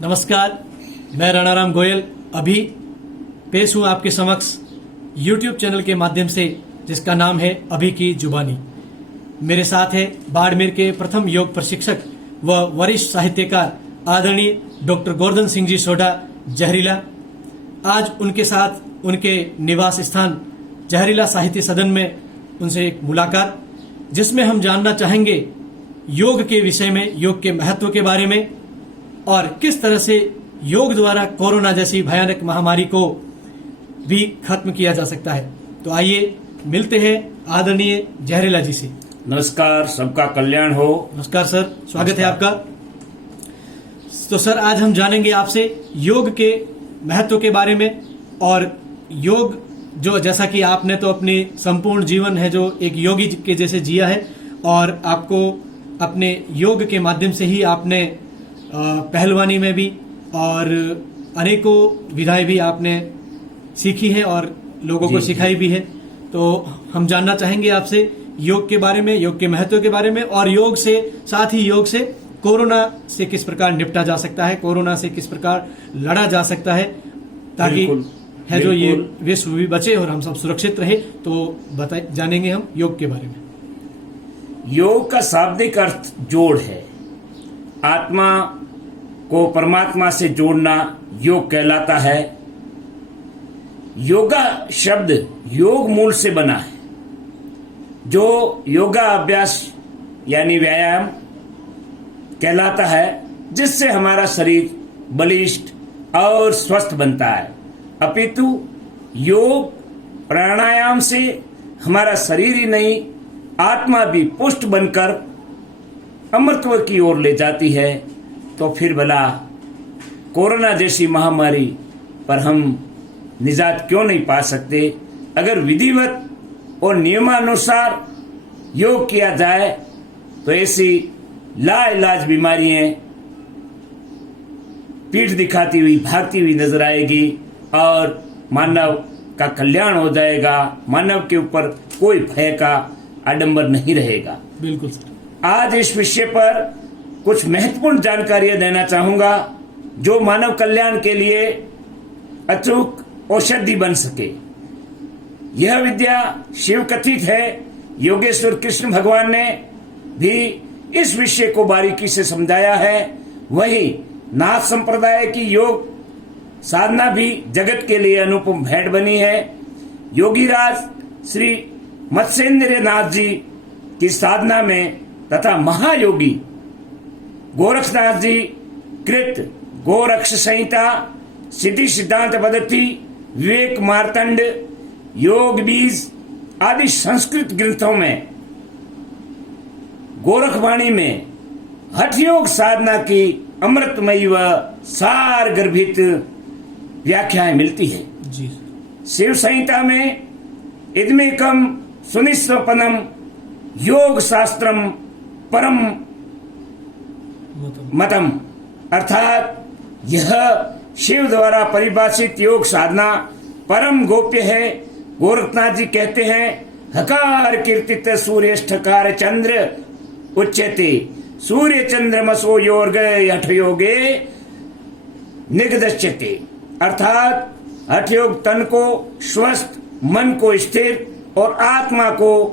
नमस्कार, मैं राणाराम गोयल अभी पेश हूँ आपके समक्ष YouTube चैनल के माध्यम से, जिसका नाम है अभी की जुबानी। मेरे साथ है बाड़मेर के प्रथम योग प्रशिक्षक व वरिष्ठ साहित्यकार आदरणीय डॉक्टर गोवर्धन सिंह जी सोढा जहरीला। आज उनके साथ उनके निवास स्थान जहरीला साहित्य सदन में उनसे एक मुलाकात, जिसमें हम जानना चाहेंगे योग के विषय में, योग के महत्व के बारे में और किस तरह से योग द्वारा कोरोना जैसी भयानक महामारी को भी खत्म किया जा सकता है। तो आइए मिलते हैं आदरणीय जहरीला जी से। नमस्कार, सबका कल्याण हो। नमस्कार सर, स्वागत है आपका। तो सर, आज हम जानेंगे आपसे योग के महत्व के बारे में और योग जो, जैसा कि आपने तो अपनी संपूर्ण जीवन है जो एक योगी के जैसे जिया है और आपको अपने योग के माध्यम से ही आपने पहलवानी में भी और अनेकों विधाएं भी आपने सीखी है और लोगों को सिखाई भी है। तो हम जानना चाहेंगे आपसे योग के बारे में, योग के महत्व के बारे में और योग से, साथ ही योग से कोरोना से किस प्रकार निपटा जा सकता है, कोरोना से किस प्रकार लड़ा जा सकता है, ताकि है जो ये विश्व भी बचे और हम सब सुरक्षित रहे। तो जानेंगे हम योग के बारे में। योग का शाब्दिक अर्थ जोड़ है। आत्मा को परमात्मा से जोड़ना योग कहलाता है। योगा शब्द योग मूल से बना है, जो योगा अभ्यास यानी व्यायाम कहलाता है, जिससे हमारा शरीर बलिष्ठ और स्वस्थ बनता है। अपितु योग प्राणायाम से हमारा शरीर ही नहीं, आत्मा भी पुष्ट बनकर अमरत्व की ओर ले जाती है। तो फिर भला कोरोना जैसी महामारी पर हम निजात क्यों नहीं पा सकते? अगर विधिवत और नियमानुसार योग किया जाए तो ऐसी लाइलाज बीमारियां पीठ दिखाती हुई भागती हुई नजर आएगी और मानव का कल्याण हो जाएगा। मानव के ऊपर कोई भय का आडंबर नहीं रहेगा। बिल्कुल सर। आज इस विषय पर कुछ महत्वपूर्ण जानकारियां देना चाहूंगा, जो मानव कल्याण के लिए अचूक औषधि बन सके। यह विद्या शिव कथित है। योगेश्वर कृष्ण भगवान ने भी इस विषय को बारीकी से समझाया है। वही नाथ संप्रदाय की योग साधना भी जगत के लिए अनुपम भेंट बनी है। योगीराज श्री मत्स्येंद्र नाथ जी की साधना में तथा महायोगी गोरखनाथ जी कृत गोरक्ष संहिता, सिद्धि सिद्धांत पद्धति, विवेक मार्तंड, योग बीज आदि संस्कृत ग्रंथों में गोरखवाणी में हठ योग साधना की अमृतमयी व सार गर्भित व्याख्याएं मिलती है। जी। शिव संहिता में इदमेकम सुनिस्वपनम योग शास्त्रम परम मतम, अर्थात यह शिव द्वारा परिभाषित योग साधना परम गोप्य है। गोरखनाथ जी कहते हैं, हकार कीर्तित सूर्यष्ठकार चंद्र उच्यते सूर्य चंद्रमसो योग हठ योगे निगदश्यते, अर्थात हठ योग तन को स्वस्थ, मन को स्थिर और आत्मा को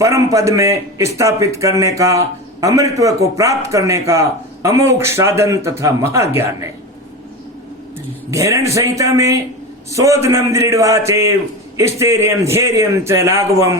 परम पद में स्थापित करने का, अमृतत्व को प्राप्त करने का अमोघ साधन तथा महाज्ञान है। घेरण संहिता में शोधनम दृढ़वा चैव स्थैर्यम धैर्यम च लाघवम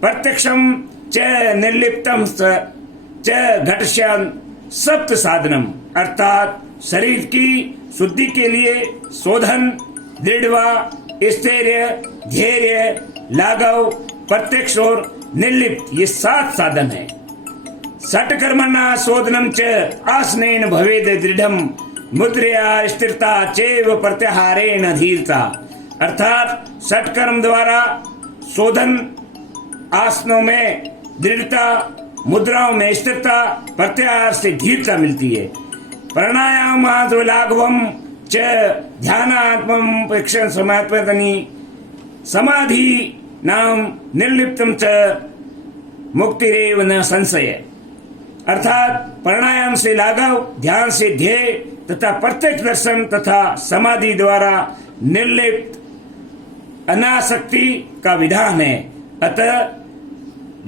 प्रत्यक्षम च निर्लिप्तम च घटश्याम सप्त साधनम, अर्थात शरीर की शुद्धि के लिए शोधन, दृढ़वा, स्थैर्य, धैर्य, लाघव, प्रत्यक्ष और निर्लिप्त, ये 7 साधन है। सटकर्मणा शोधनम च आसनेन भवेद दृढ़म मुद्रया स्थिरता चैव प्रत्याहारेण धीरता, अर्थात सटकर्म द्वारा शोधन, आसनों में दृढ़ता, मुद्राओं में स्थिरता, प्रत्याहार से धीरता मिलती है। प्राणायाम लाघवम च ध्यानात्मम प्रेक्षण समात्मतनी समाधि नाम निर्लिप्तम च मुक्तिरेव न संशय, अर्थात प्राणायाम से लाघव, ध्यान से ध्येय, तथा प्रत्यक्ष दर्शन तथा समाधि द्वारा निर्लिप्त अनासक्ति का विधान है। अतः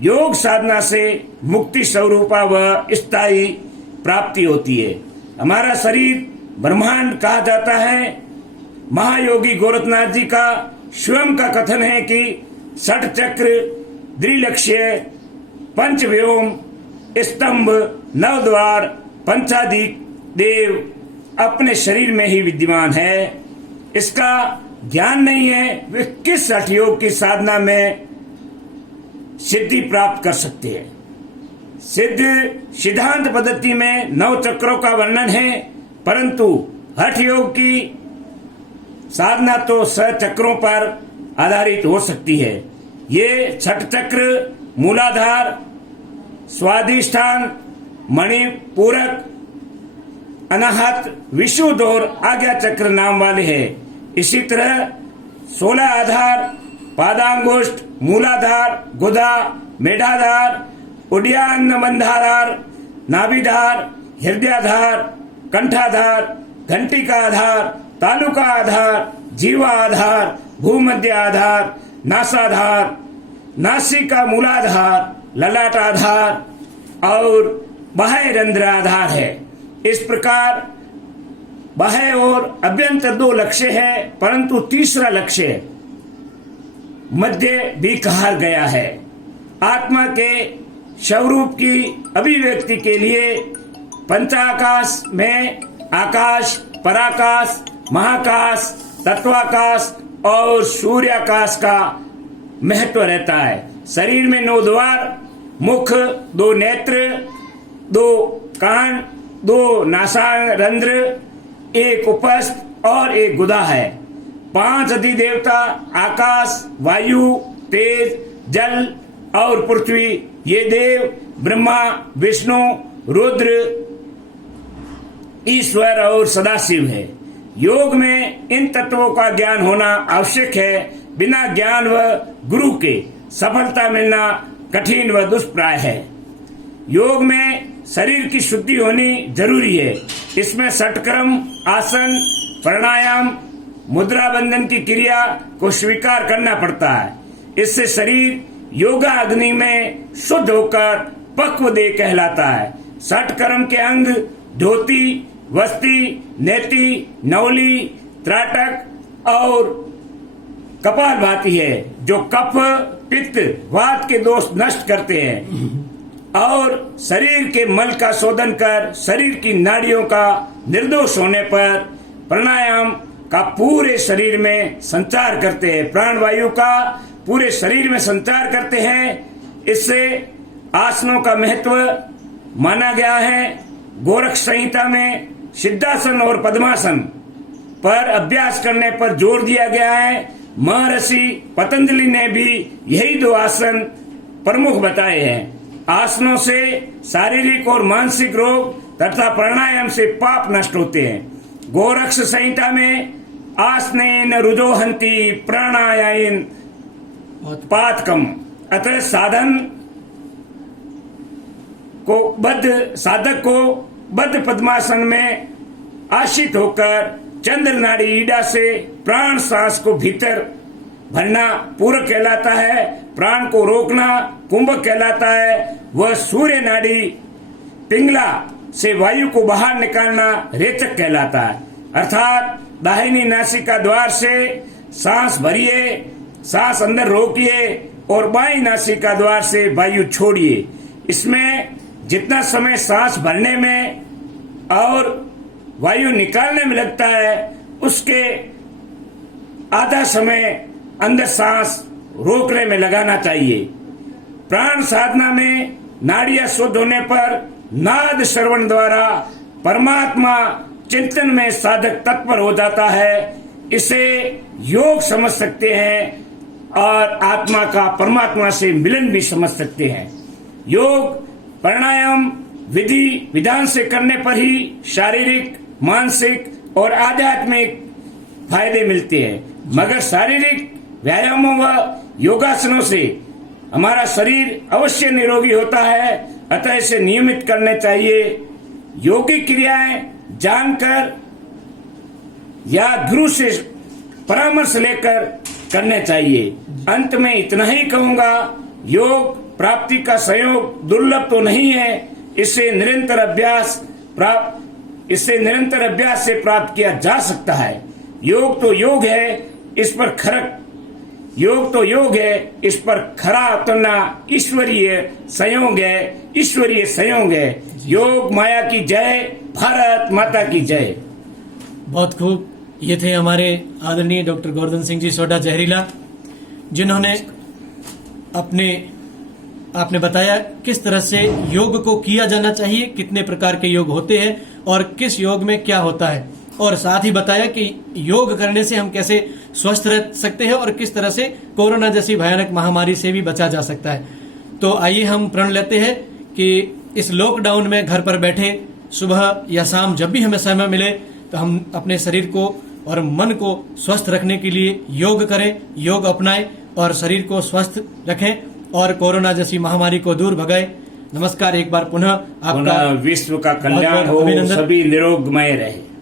योग साधना से मुक्ति स्वरूपा व स्थायी प्राप्ति होती है। हमारा शरीर ब्रह्मांड कहा जाता है। महायोगी गोरखनाथ जी का स्वयं का कथन है कि षट चक्र, द्विलक्ष्य, पंचव्योम, स्तंभ, नवद्वार, पंचाधिक देव अपने शरीर में ही विद्यमान है। इसका ज्ञान नहीं है वे किस हठ योग की साधना में सिद्धि प्राप्त कर सकते हैं। सिद्धांत पद्धति में 9 चक्रों का वर्णन है, परंतु हठ योग की साधना तो 6 चक्रों पर आधारित हो सकती है। ये 6 चक्र मूलाधार, स्वाधिष्ठान, मणिपूरक, अनाहत, विशुद्ध और आज्ञा चक्र नाम वाले हैं। इसी तरह 16 आधार, पादांगुष्ठ, मूलाधार, गुदा, मेढाधार, उड्यान बंधाधार, नाभिधार, हृदयाधार, कंठाधार, घंटिका आधार, तालुका आधार, जीवा आधार, भूमध्य आधार, नासाधार, नासिका मूलाधार, ललाट आधार और बाह्य रंध्र आधार है। इस प्रकार बाह्य और अभ्यंतर 2 लक्ष्य है, परंतु तीसरा लक्ष्य मध्य भी कहा गया है। आत्मा के स्वरूप की अभिव्यक्ति के लिए पंचाकाश में आकाश, पराकाश, महाकाश, तत्वाकाश और सूर्याकाश का महत्व रहता है। शरीर में 9 द्वार, मुख, 2 नेत्र, 2 कान, 2 नासारंध्र, 1 उपस्थ और 1 गुदा है। 5 अधिदेवता आकाश, वायु, तेज, जल और पृथ्वी, ये देव ब्रह्मा, विष्णु, रुद्र, ईश्वर और सदाशिव है। योग में इन तत्वों का ज्ञान होना आवश्यक है। बिना ज्ञान व गुरु के सफलता मिलना कठिन व दुष्प्राय है। योग में शरीर की शुद्धि होनी जरूरी है। इसमें षटक्रम, आसन, प्राणायाम, मुद्रा बंधन की क्रिया को स्वीकार करना पड़ता है। इससे शरीर योगा अग्नि में शुद्ध होकर पक्व देह कहलाता है। षटकर्म के अंग धोती, वस्ती, नेति, नवली, त्राटक और कपालभाति है, जो कफ, पित्त, वात के दोष नष्ट करते हैं और शरीर के मल का शोधन कर शरीर की नाड़ियों का निर्दोष होने पर प्राणायाम का पूरे शरीर में संचार करते हैं। प्राणवायु का पूरे शरीर में संचार करते हैं। इससे आसनों का महत्व माना गया है। गोरख संहिता में सिद्धासन और पद्मासन पर अभ्यास करने पर जोर दिया गया है। महर्षि पतंजलि ने भी यही 2 आसन प्रमुख बताए हैं। आसनों से शारीरिक और मानसिक रोग तथा प्राणायाम से पाप नष्ट होते हैं। गोरक्ष संहिता में आसनेन रुजोहंती प्राणायाम पातकम, अतः साधक को बद्ध पद्मासन में आशित होकर चंद्र नाड़ी ईडा से प्राण सांस को भीतर भरना पूरक कहलाता है। प्राण को रोकना कुंभक कहलाता है। वह सूर्य नाड़ी पिंगला से वायु को बाहर निकालना रेचक कहलाता है। अर्थात दाहिनी नासिका द्वार से सांस भरिए, सांस अंदर रोकिए और बाईं नासिका द्वार से वायु छोड़िए। इसमें जितना समय सांस भरने में और वायु निकालने में लगता है, उसके आधा समय अंदर सांस रोकने में लगाना चाहिए। प्राण साधना में नाड़ियां शुद्ध होने पर नाद श्रवण द्वारा परमात्मा चिंतन में साधक तत्पर हो जाता है। इसे योग समझ सकते हैं और आत्मा का परमात्मा से मिलन भी समझ सकते हैं। योग प्राणायाम विधि विधान से करने पर ही शारीरिक, मानसिक और आध्यात्मिक फायदे मिलते हैं। मगर शारीरिक व्यायामों व योगासनों से हमारा शरीर अवश्य निरोगी होता है। अतः इसे नियमित करने चाहिए। योगिक क्रियाएं जानकर या गुरु से परामर्श लेकर करने चाहिए। अंत में इतना ही कहूंगा, योग प्राप्ति का संयोग दुर्लभ तो नहीं है, इससे निरंतर अभ्यास से प्राप्त किया जा सकता है। योग तो योग है, इस पर खरा उतरना ईश्वरीय संयोग है। योग माया की जय, भारत माता की जय। बहुत खूब। ये थे हमारे आदरणीय डॉक्टर गोवर्धन सिंह जी सोडा जहरीला, जिन्होंने आपने बताया किस तरह से योग को किया जाना चाहिए, कितने प्रकार के योग होते हैं और किस योग में क्या होता है, और साथ ही बताया कि योग करने से हम कैसे स्वस्थ रह सकते हैं और किस तरह से कोरोना जैसी भयानक महामारी से भी बचा जा सकता है। तो आइए हम प्रण लेते हैं कि इस लॉकडाउन में घर पर बैठे सुबह या शाम जब भी हमें समय मिले तो हम अपने शरीर को और मन को स्वस्थ रखने के लिए योग करें, योग अपनाएं और शरीर को स्वस्थ रखें और कोरोना जैसी महामारी को दूर भगाएं। नमस्कार। एक बार पुनः आपका विश्व का कल्याण हो, सभी निरोगमय रहे।